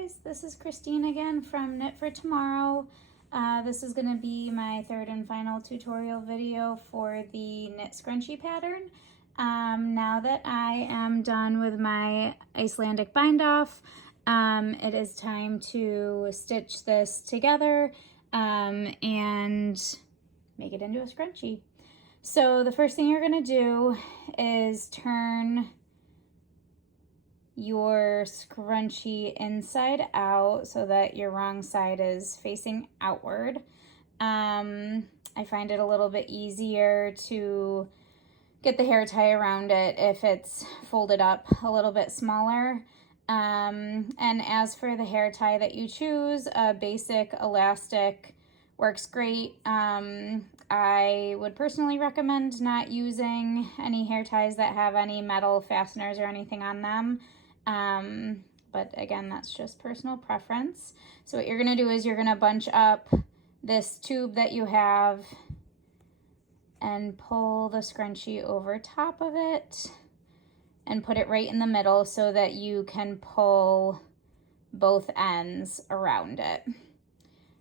guys, this is Christine again from Knit for Tomorrow. This is going to be my third and final tutorial video for the knit scrunchie pattern. Now that I am done with my Icelandic bind off, it is time to stitch this together and make it into a scrunchie. So the first thing you're going to do is turn your scrunchie inside out so that your wrong side is facing outward. I find it a little bit easier to get the hair tie around it if it's folded up a little bit smaller. And as for the hair tie that you choose, a basic elastic works great. I would personally recommend not using any hair ties that have any metal fasteners or anything on them. But again, that's just personal preference. So what you're gonna do is you're gonna bunch up this tube that you have and pull the scrunchie over top of it and put it right in the middle so that you can pull both ends around it.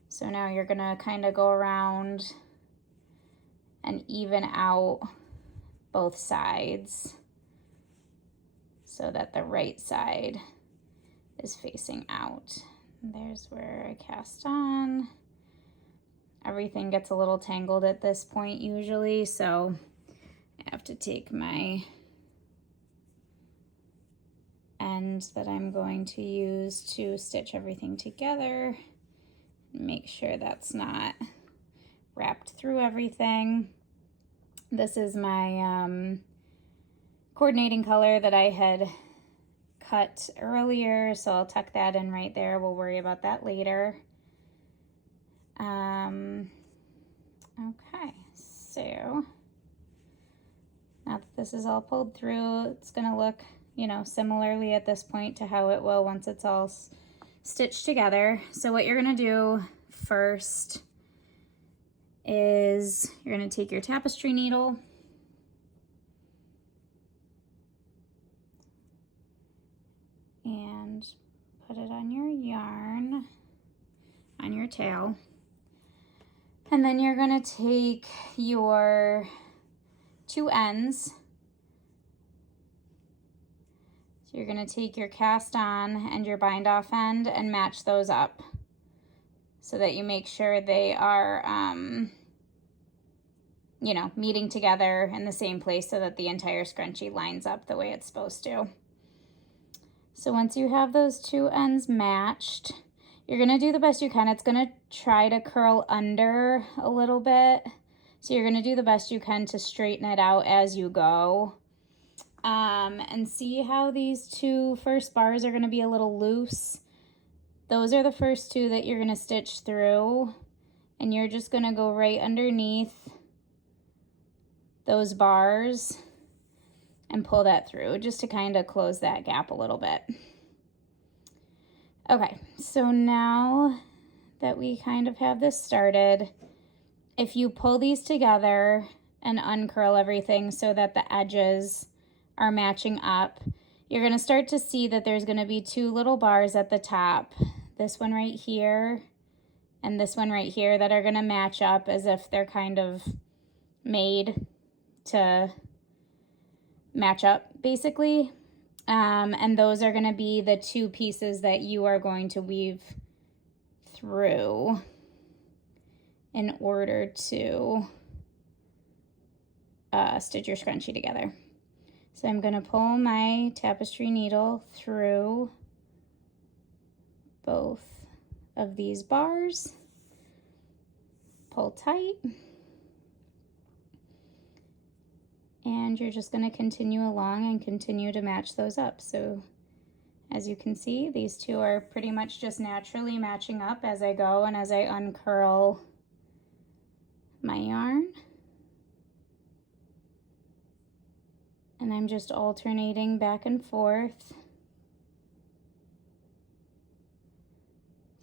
So now you're gonna kind of go around and even out both sides so that the right side is facing out. There's where I cast on. Everything gets a little tangled at this point usually, so I have to take my end that I'm going to use to stitch everything together and make sure that's not wrapped through everything. This is my coordinating color that I had cut earlier, so I'll tuck that in right there. We'll worry about that later. Okay, so now that this is all pulled through, it's gonna look, you know, similarly at this point to how it will once it's all stitched together. So what you're gonna do first is you're gonna take your tapestry needle and put it on your yarn, on your tail. And then you're gonna take your two ends. So you're gonna take your cast on and your bind off end and match those up so that you make sure they are, you know, meeting together in the same place so that the entire scrunchie lines up the way it's supposed to. So once you have those two ends matched, you're gonna do the best you can. It's gonna try to curl under a little bit. So you're gonna do the best you can to straighten it out as you go. And see how these two first bars are gonna be a little loose. Those are the first two that you're gonna stitch through, and you're just gonna go right underneath those bars and pull that through just to kind of close that gap a little bit. Okay, so now that we kind of have this started, if you pull these together and uncurl everything so that the edges are matching up, you're gonna start to see that there's gonna be two little bars at the top, this one right here and this one right here, that are gonna match up as if they're kind of made to match up basically. And those are gonna be the two pieces that you are going to weave through in order to stitch your scrunchie together. So I'm gonna pull my tapestry needle through both of these bars, pull tight, and you're just gonna continue along and continue to match those up. So as you can see, these two are pretty much just naturally matching up as I go and as I uncurl my yarn. And I'm just alternating back and forth.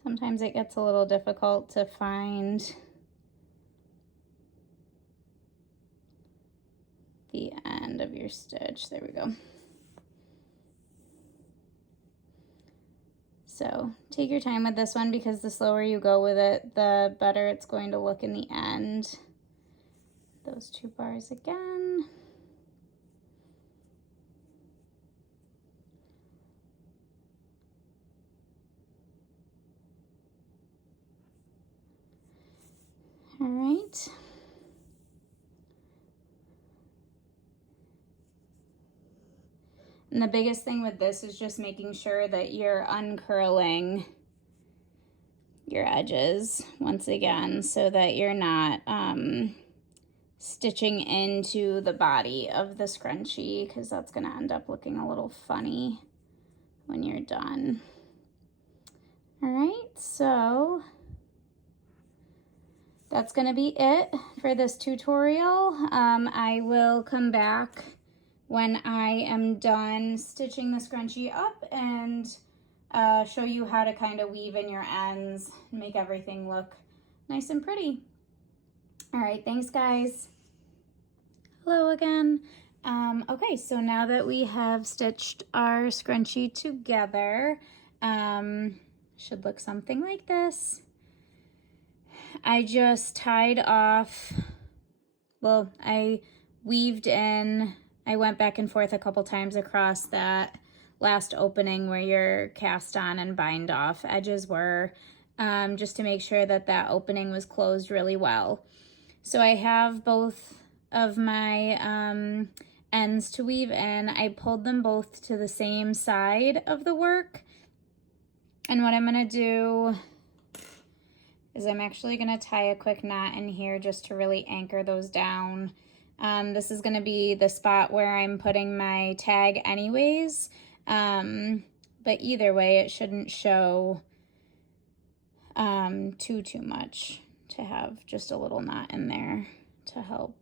Sometimes it gets a little difficult to find the end of your stitch. There we go. So take your time with this one because the slower you go with it, the better it's going to look in the end. Those 2 bars again. All right. And the biggest thing with this is just making sure that you're uncurling your edges once again so that you're not stitching into the body of the scrunchie, because that's going to end up looking a little funny when you're done. All right, so that's going to be it for this tutorial. I will come back when I am done stitching the scrunchie up and show you how to kind of weave in your ends and make everything look nice and pretty. All right, thanks guys. Hello again. Okay, so now that we have stitched our scrunchie together, should look something like this. I just tied off, well, I weaved in, I went back and forth a couple times across that last opening where your cast on and bind off edges were, just to make sure that that opening was closed really well. So I have both of my ends to weave in. I pulled them both to the same side of the work. And what I'm gonna do is I'm actually gonna tie a quick knot in here just to really anchor those down. This is gonna be the spot where I'm putting my tag anyways, but either way it shouldn't show too much to have just a little knot in there to help,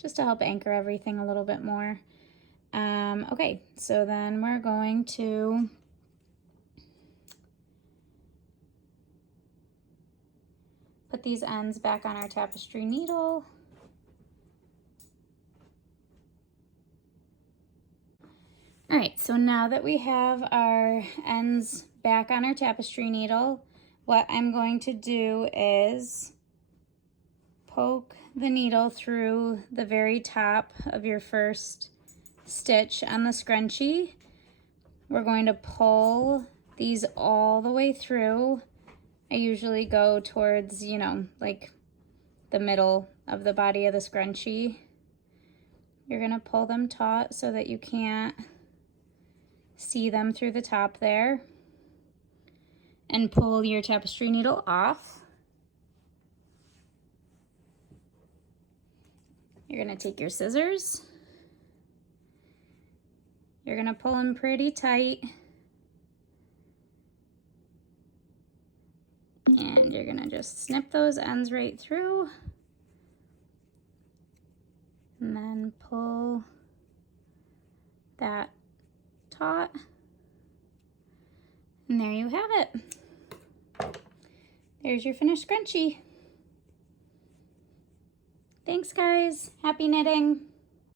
just to help anchor everything a little bit more. Okay, so then we're going to put these ends back on our tapestry needle. All right, so now that we have our ends back on our tapestry needle, what I'm going to do is poke the needle through the very top of your first stitch on the scrunchie. We're going to pull these all the way through. I usually go towards, you know, like the middle of the body of the scrunchie. You're gonna pull them taut so that you can't see them through the top there, and pull your tapestry needle off. You're gonna take your scissors. You're gonna pull them pretty tight. And you're gonna just snip those ends right through. And then pull that taut. And there you have it. There's your finished scrunchie. Thanks guys, happy knitting.